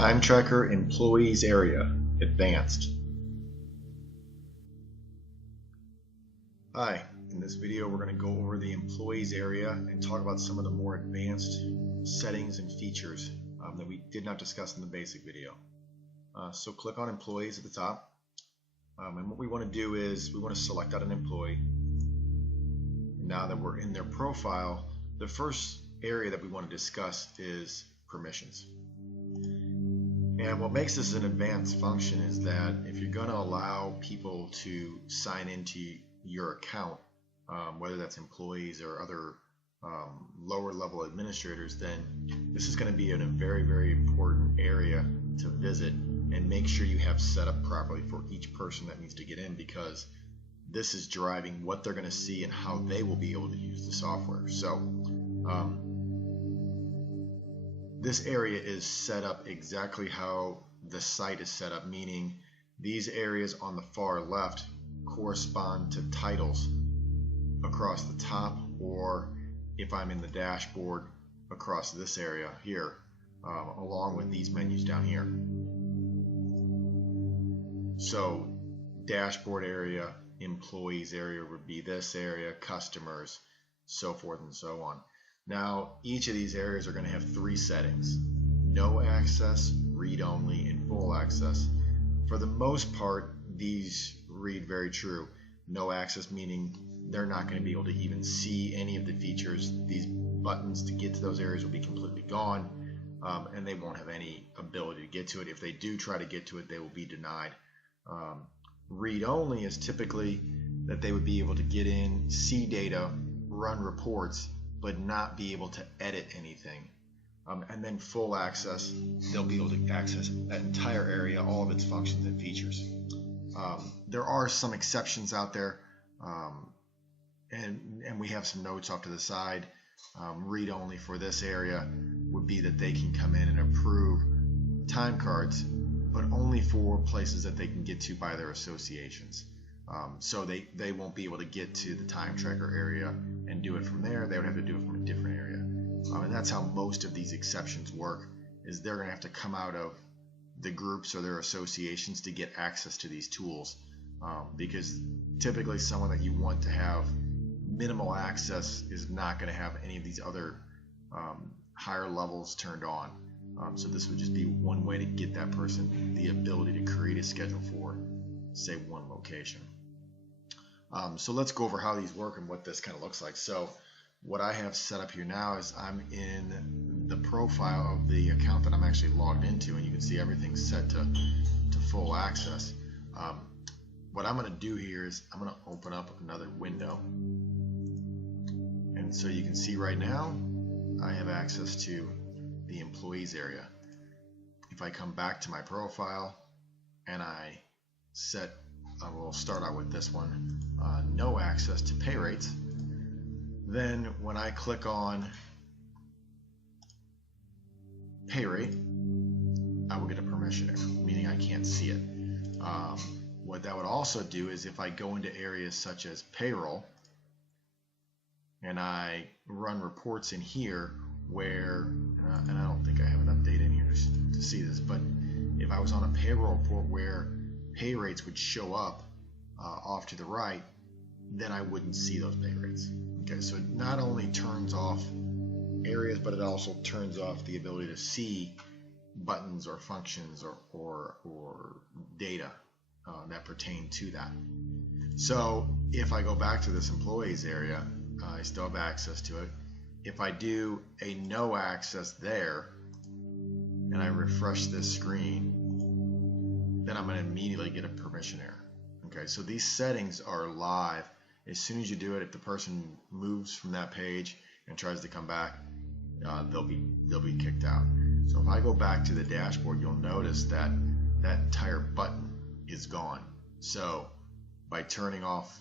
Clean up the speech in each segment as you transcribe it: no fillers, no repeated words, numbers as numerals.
TimeTracker Employees Area Advanced. Hi, in this video we're going to go over the Employees area and talk about some of the more advanced settings and features that we did not discuss in the basic video. So click on Employees at the top, and what we want to do is we want to select out an employee. Now that we're in their profile, the first area that we want to discuss is permissions. And what makes this an advanced function is that if you're going to allow people to sign into your account, whether that's employees or other lower level administrators, then this is going to be in a very, very important area to visit and make sure you have set up properly for each person that needs to get in, because this is driving what they're going to see and how they will be able to use the software. So this area is set up exactly how the site is set up, meaning these areas on the far left correspond to titles across the top, or if I'm in the dashboard, across this area here, along with these menus down here. So dashboard area, employees area would be this area, customers, so forth and so on. Now, each of these areas are going to have three settings: no access, read only, and full access. For the most part, these read very true. No access meaning they're not going to be able to even see any of the features. These buttons to get to those areas will be completely gone, and they won't have any ability to get to it. If they do try to get to it, they will be denied. Read only is typically that they would be able to get in, see data, run reports, but not be able to edit anything. And then full access, they'll be able to access that entire area, all of its functions and features. There are some exceptions out there, and we have some notes off to the side. Read only for this area would be that they can come in and approve time cards, but only for places that they can get to by their associations. So they won't be able to get to the TimeTracker area and do it from there. They would have to do it from a different area. And that's how most of these exceptions work, is they're going to have to come out of the groups or their associations to get access to these tools, because typically someone that you want to have minimal access is not going to have any of these other higher levels turned on. So this would just be one way to get that person the ability to create a schedule for, say, one location. So let's go over how these work and what this kind of looks like. So what I have set up here now is I'm in the profile of the account that I'm actually logged into, and you can see everything's set to full access. What I'm going to do here is I'm going to open up another window, and so you can see right now I have access to the employees area. If I come back to my profile and I set, we'll start out with this one, no access to pay rates, then when I click on pay rate, I will get a permission error, meaning I can't see it. What that would also do is if I go into areas such as payroll and I run reports in here where, and I don't think I have enough data in here to see this, but if I was on a payroll report where pay rates would show up off to the right, then I wouldn't see those pay rates. Okay, so it not only turns off areas, but it also turns off the ability to see buttons or functions or data that pertain to that. So if I go back to this employees area, I still have access to it. If I do a no access there and I refresh this screen, then I'm going to immediately get a permission error. Okay, so these settings are live. As soon as you do it, if the person moves from that page and tries to come back, they'll be kicked out. So if I go back to the dashboard, you'll notice that that entire button is gone. So by turning off,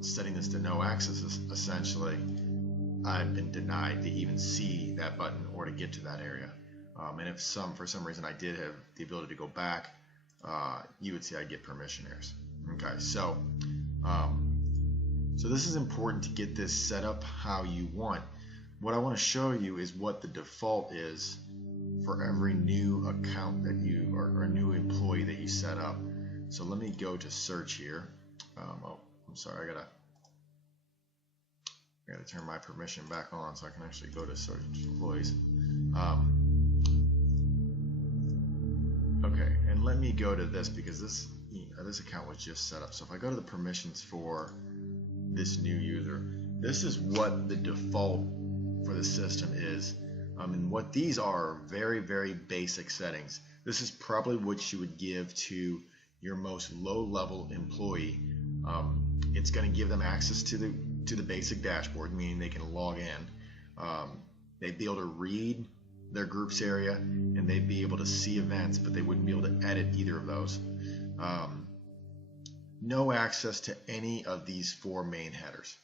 setting this to no access, essentially, I've been denied to even see that button or to get to that area. And if for some reason I did have the ability to go back, you would see I get permission errors. Okay, so this is important to get this set up how you want. What I want to show you is what the default is for every new account that you or new employee that you set up. So let me go to search here. Oh, I'm sorry, I gotta turn my permission back on so I can actually go to search employees. Okay, and let me go to this because this account was just set up. So if I go to the permissions for this new user, this is what the default for the system is. And what these are very, very basic settings. This is probably what you would give to your most low-level employee. It's going to give them access to the basic dashboard, meaning they can log in. They'd be able to read their groups area, and they'd be able to see events, but they wouldn't be able to edit either of those. No access to any of these 4 main headers.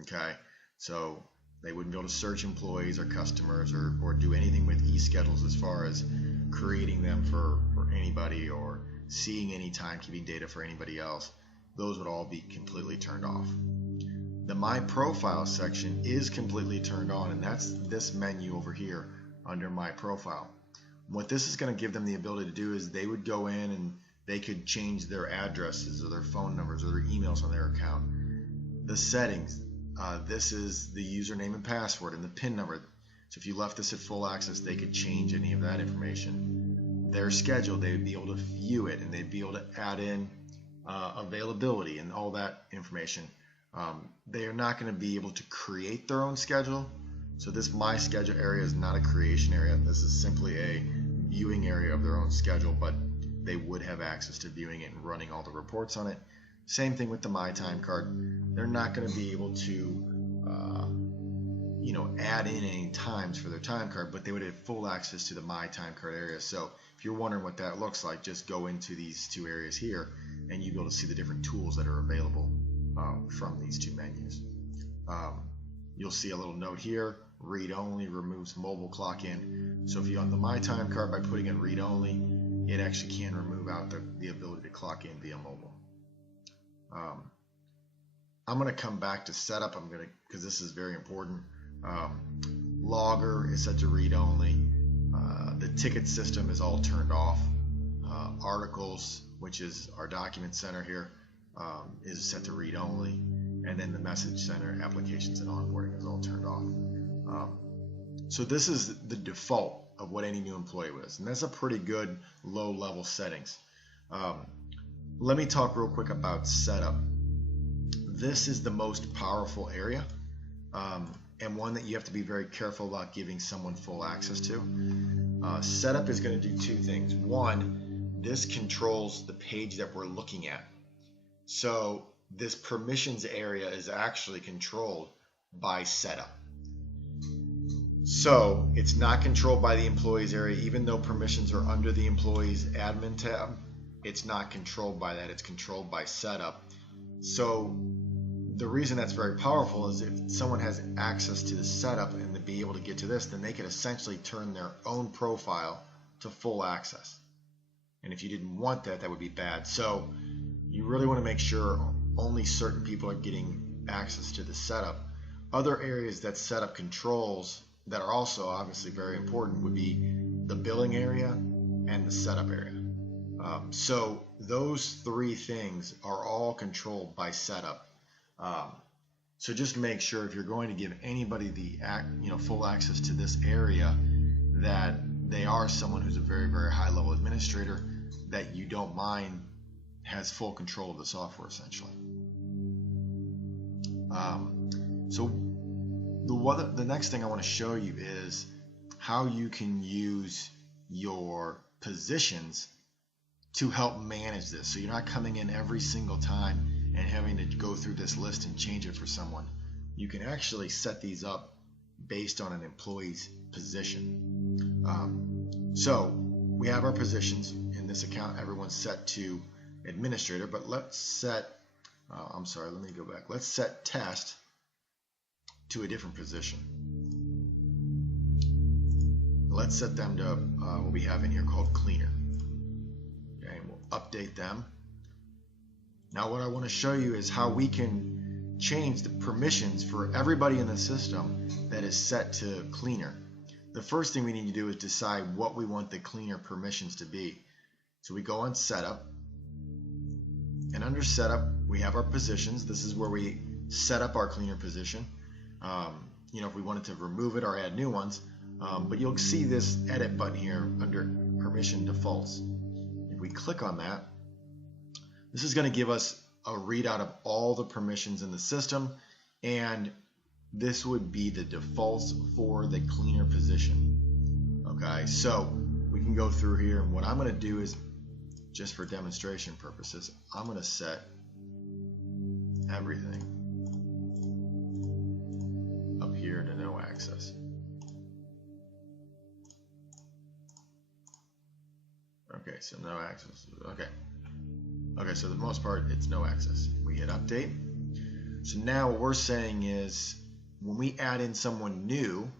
Okay, so they wouldn't be able to search employees or customers or do anything with e-schedules as far as creating them for anybody or seeing any timekeeping data for anybody else. Those would all be completely turned off. The My Profile section is completely turned on, and that's this menu over here under My Profile. What this is going to give them the ability to do is they would go in and they could change their addresses or their phone numbers or their emails on their account. The settings, this is the username and password and the PIN number. So if you left this at full access, they could change any of that information. Their schedule, they would be able to view it, and they'd be able to add in availability and all that information. They are not going to be able to create their own schedule. So this My Schedule area is not a creation area. This is simply a viewing area of their own schedule, but they would have access to viewing it and running all the reports on it. Same thing with the My Time Card. They're not going to be able to add in any times for their time card, but they would have full access to the My Time Card area. So if you're wondering what that looks like, just go into these 2 areas here and you'll be able to see the different tools that are available from these 2 menus. You'll see a little note here, read only removes mobile clock in. So if you on the My Time Card, by putting in read only, it actually can remove out the ability to clock in via mobile. I'm going to come back to setup. Because this is very important. Logger is set to read only. The ticket system is all turned off. Articles, which is our document center here, is set to read only. And then the message center, applications and onboarding is all turned off. So this is the default of what any new employee was, and that's a pretty good low-level settings. Let me talk real quick about setup. This is the most powerful area, and one that you have to be very careful about giving someone full access to. Setup is going to do 2 things. One, this controls the page that we're looking at. So this permissions area is actually controlled by setup. So it's not controlled by the employees area, even though permissions are under the employees admin tab. It's not controlled by that. It's controlled by setup. So the reason that's very powerful is if someone has access to the setup and to be able to get to this, then they could essentially turn their own profile to full access. And if you didn't want that, that would be bad. So you really want to make sure only certain people are getting access to the setup. Other areas that setup controls that are also obviously very important would be the billing area and the setup area. So those 3 things are all controlled by setup. So just make sure if you're going to give anybody the full access to this area, that they are someone who's a very, very high level administrator that you don't mind has full control of the software essentially. So the next thing I want to show you is how you can use your positions to help manage this. So you're not coming in every single time and having to go through this list and change it for someone. You can actually set these up based on an employee's position. So we have our positions in this account. Everyone's set to administrator, but let's set, let me go back. Let's set test to a different position. Let's set them to what we have in here called cleaner. Okay, and we'll update them. Now what I want to show you is how we can change the permissions for everybody in the system that is set to cleaner. the first thing we need to do is decide what we want the cleaner permissions to be. So we go on setup, and under setup we have our positions. This is where we set up our cleaner position. You know, if we wanted to remove it or add new ones, but you'll see this edit button here under permission defaults. If we click on that, this is going to give us a readout of all the permissions in the system, and this would be the defaults for the cleaner position. Okay, so we can go through here, and what I'm going to do is, just for demonstration purposes, I'm going to set everything up here to no access. Okay, so no access. Okay, so the most part it's no access. We hit update. So now what we're saying is, when we add in someone new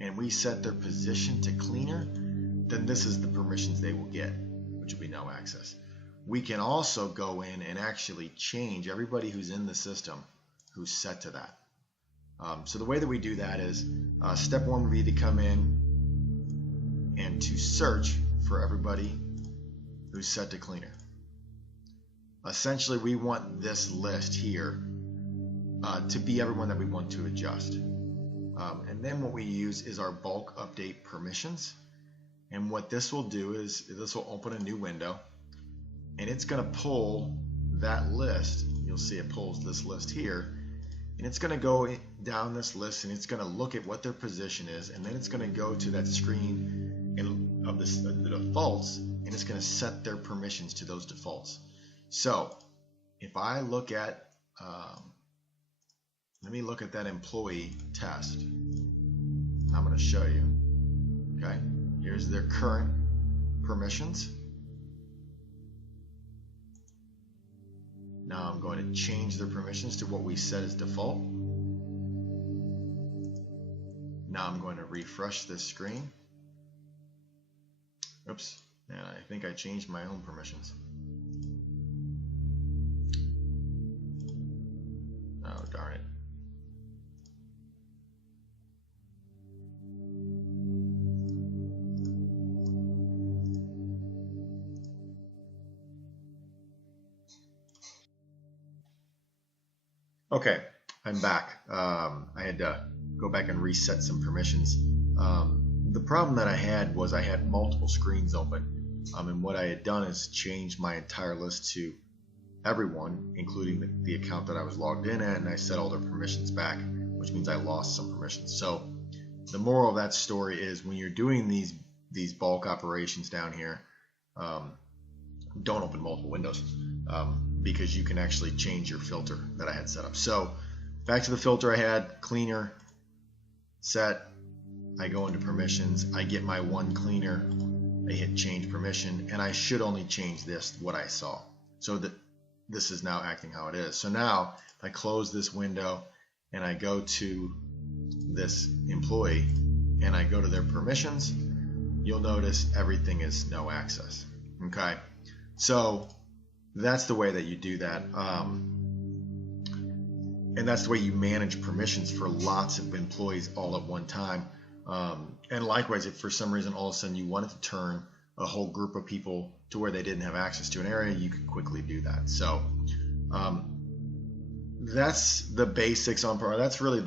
and we set their position to cleaner, then this is the permissions they will get, which will be no access. We can also go in and actually change everybody who's in the system who's set to that. So the way that we do that is, step one would be to come in and to search for everybody who's set to cleaner. Essentially, we want this list here to be everyone that we want to adjust. And then what we use is our bulk update permissions. And what this will do is, this will open a new window, and it's going to pull that list. You'll see it pulls this list here, and it's going to go down this list, and it's going to look at what their position is, and then it's going to go to that screen of the defaults, and it's going to set their permissions to those defaults. So if I look at, let me look at that employee test. I'm going to show you. Okay, here's their current permissions. Now I'm going to change their permissions to what we set as default. Now I'm going to refresh this screen. Oops, and I think I changed my own permissions. Oh, darn it. Okay, I'm back. I had to go back and reset some permissions. The problem that I had was I had multiple screens open, and what I had done is change my entire list to everyone, including the account that I was logged in at, and I set all their permissions back, which means I lost some permissions. So the moral of that story is, when you're doing these bulk operations down here, don't open multiple windows, because you can actually change your filter that I had set up. So back to the filter I had, cleaner, set, I go into permissions, I get my one cleaner, I hit change permission, and I should only change this, what I saw. So that this is now acting how it is. So now if I close this window and I go to this employee and I go to their permissions, you'll notice everything is no access. Okay, so that's the way that you do that, and that's the way you manage permissions for lots of employees all at one time. And likewise, if for some reason all of a sudden you wanted to turn a whole group of people to where they didn't have access to an area, you could quickly do that. So that's the basics on, that's really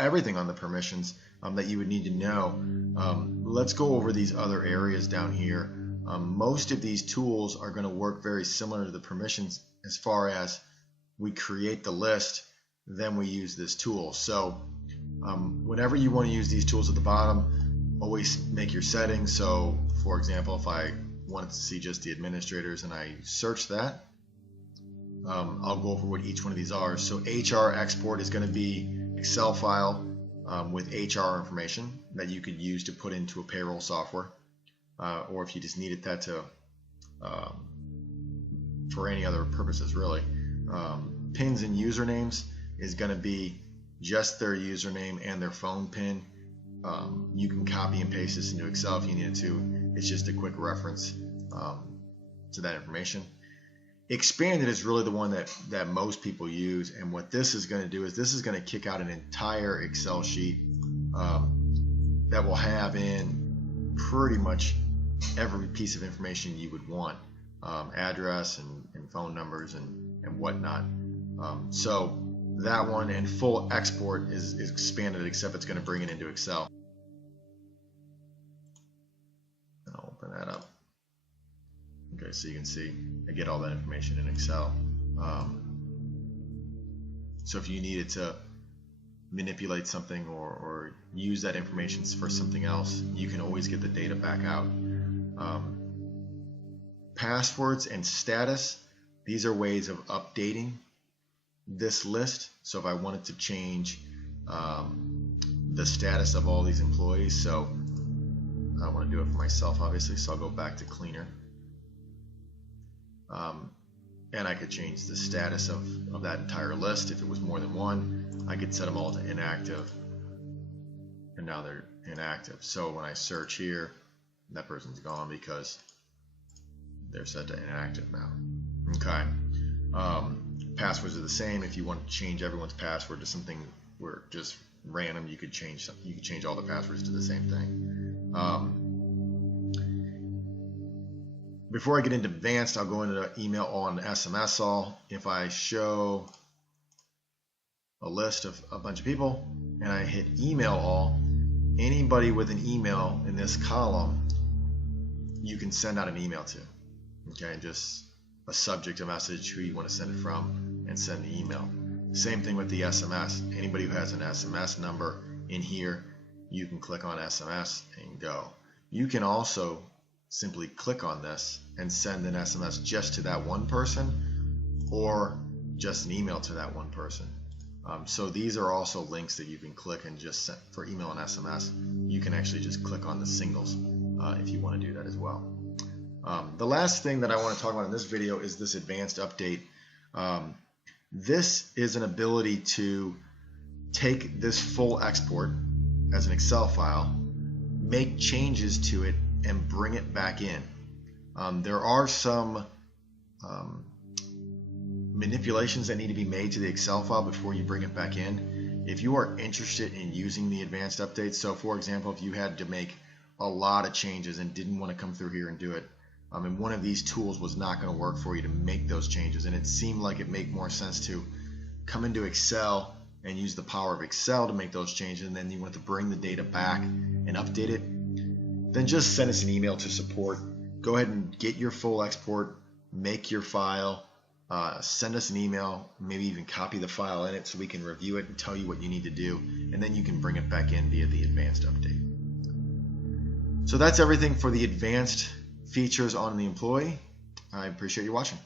everything on the permissions that you would need to know. Let's go over these other areas down here. Most of these tools are going to work very similar to the permissions as far as we create the list, then we use this tool. So whenever you want to use these tools at the bottom, always make your settings. So for example, if I wanted to see just the administrators and I search that, I'll go over what each one of these are. So HR export is going to be Excel file with HR information that you could use to put into a payroll software, or if you just needed that to for any other purposes really. Pins and usernames is going to be just their username and their phone pin. You can copy and paste this into Excel if you needed to. It's just a quick reference to that information. Expanded is really the one that most people use, and what this is going to do is this is going to kick out an entire Excel sheet that will have in pretty much every piece of information you would want, address and phone numbers and whatnot. So that one, and full export is expanded, except it's going to bring it into Excel. And I'll open that up. Okay, so you can see I get all that information in Excel. So if you needed to manipulate something or use that information for something else, you can always get the data back out. Passwords and status, these are ways of updating this list. So if I wanted to change the status of all these employees, so I want to do it for myself obviously, so I'll go back to cleaner, and I could change the status of that entire list. If it was more than one, I could set them all to inactive, and now they're inactive. So when I search here, that person's gone because they're set to inactive now. Okay. Passwords are the same. If you want to change everyone's password to something where just random, you could change all the passwords to the same thing. Before I get into advanced, I'll go into email all and SMS all. If I show a list of a bunch of people and I hit email all, anybody with an email in this column, you can send out an email to. Okay, just a subject, a message, who you want to send it from, and send the email. Same thing with the SMS. Anybody who has an SMS number in here, you can click on SMS and go. You can also simply click on this and send an SMS just to that one person, or just an email to that one person. So these are also links that you can click and just send for email and SMS. You can actually just click on the singles if you want to do that as well. The last thing that I want to talk about in this video is this advanced update. This is an ability to take this full export as an Excel file, make changes to it, and bring it back in. There are some manipulations that need to be made to the Excel file before you bring it back in. If you are interested in using the advanced updates, so for example, if you had to make a lot of changes and didn't want to come through here and do it, and one of these tools was not going to work for you to make those changes, and it seemed like it made more sense to come into Excel and use the power of Excel to make those changes, and then you want to bring the data back and update it, then just send us an email to support. Go ahead and get your full export, make your file, send us an email, maybe even copy the file in it so we can review it and tell you what you need to do, and then you can bring it back in via the advanced update. So that's everything for the advanced features on the employee. I appreciate you watching.